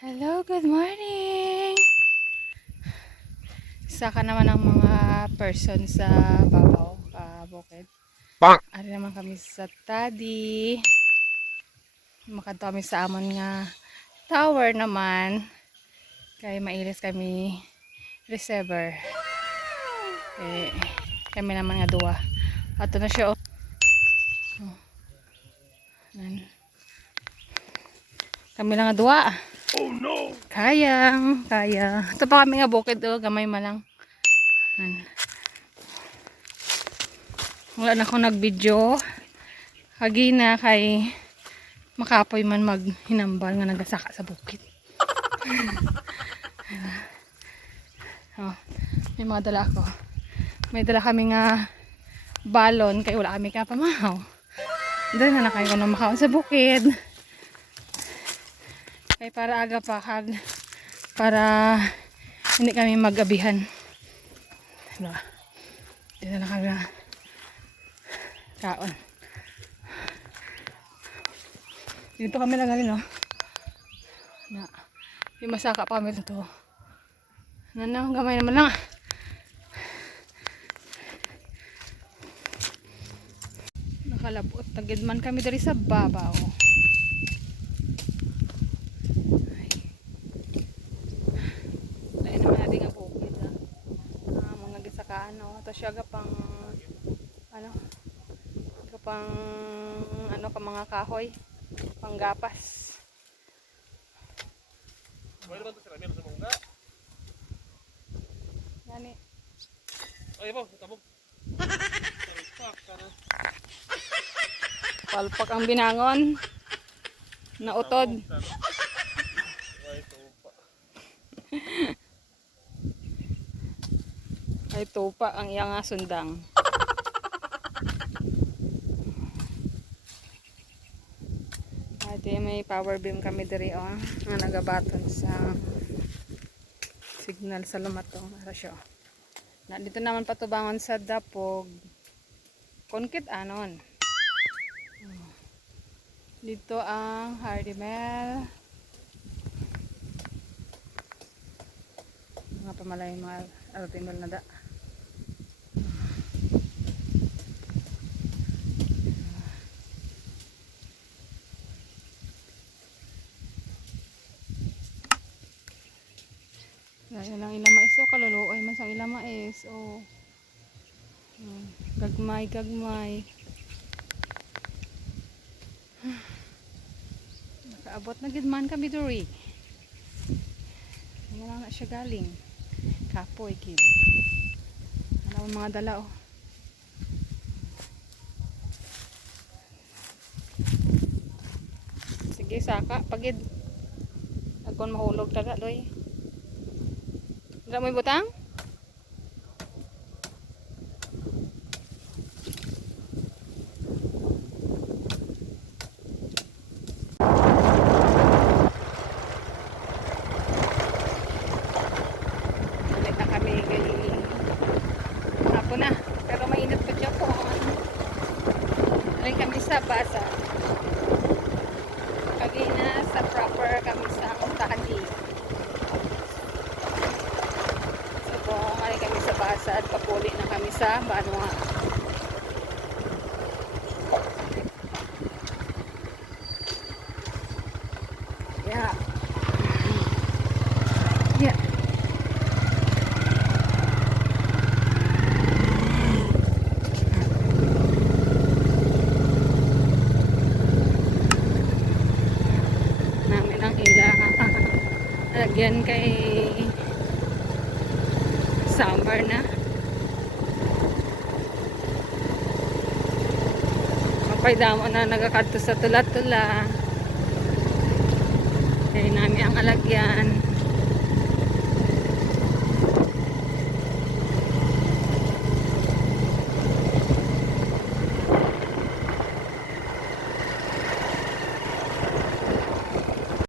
Hello, good morning! Isa ka naman ang mga person sa Babaw, Bukid. Ari naman kami sa Tadi. Makadto kami sa amon nga tower naman. Kaya mailis kami receiver. Kami naman nga duwa. Ato na siya. Kami lang nga duwa. Oh no! Kaya. Ito pa kami nga bukid, gamay malang. Wala na akong nag-video. Hagina kay makapoy man maghinambal nga nagasaka sa bukid. May mga dala ako. May dala kami nga balon kay wala kami kapamahaw. Doon na kayo nang makaon sa bukid. Kay para aga pa para hindi kami magabihan. Diba? Dito na kami kaon. Dito kami lang galing, no? Na, yung masaka pa kami dito. Nanang gamay naman lang. Nakalabot. Tagid man kami dari sa Babaw. Dahil naman natin nga bukid. Mga gisakaan, no? Ito siya gapang ka mga kahoy. Panggapas. Pwede ba ito sa ramil sa mungga? Gani. Ay po, tabog. Palpak ang binangon. Nautod. Ay, tupa. Ay tupa ang iyang sundang. Ito may power beam kami diri nga nagabaton sa signal sa lumatong rasyo. Na dito naman patubangon sa Dapog. Konkit anon. Dito ang Hardimel. Mga pamalay mga Hardimel na da. Yan ang ilamais. Kaluluoy man sang ilamais. Gagmay. Nakaabot na gid man kami diri. Wala na siya galing. Kapoy kid. Ano mga dala Sige saka pagid. Agkon mahulog taga doy. Wala mo butang? Balik na kami kay hapon na. Pero mainit pa siya po. Balik kami sa basa. Kagina sa proper kami sa Tadi. Kami sa basa at papuli na kami sa Banwa. Yeah. Namin ang ila. Lagyan kay summer na. Mapaydamo na nagakadto sa tula-tula. Kaya namin ang alagyan.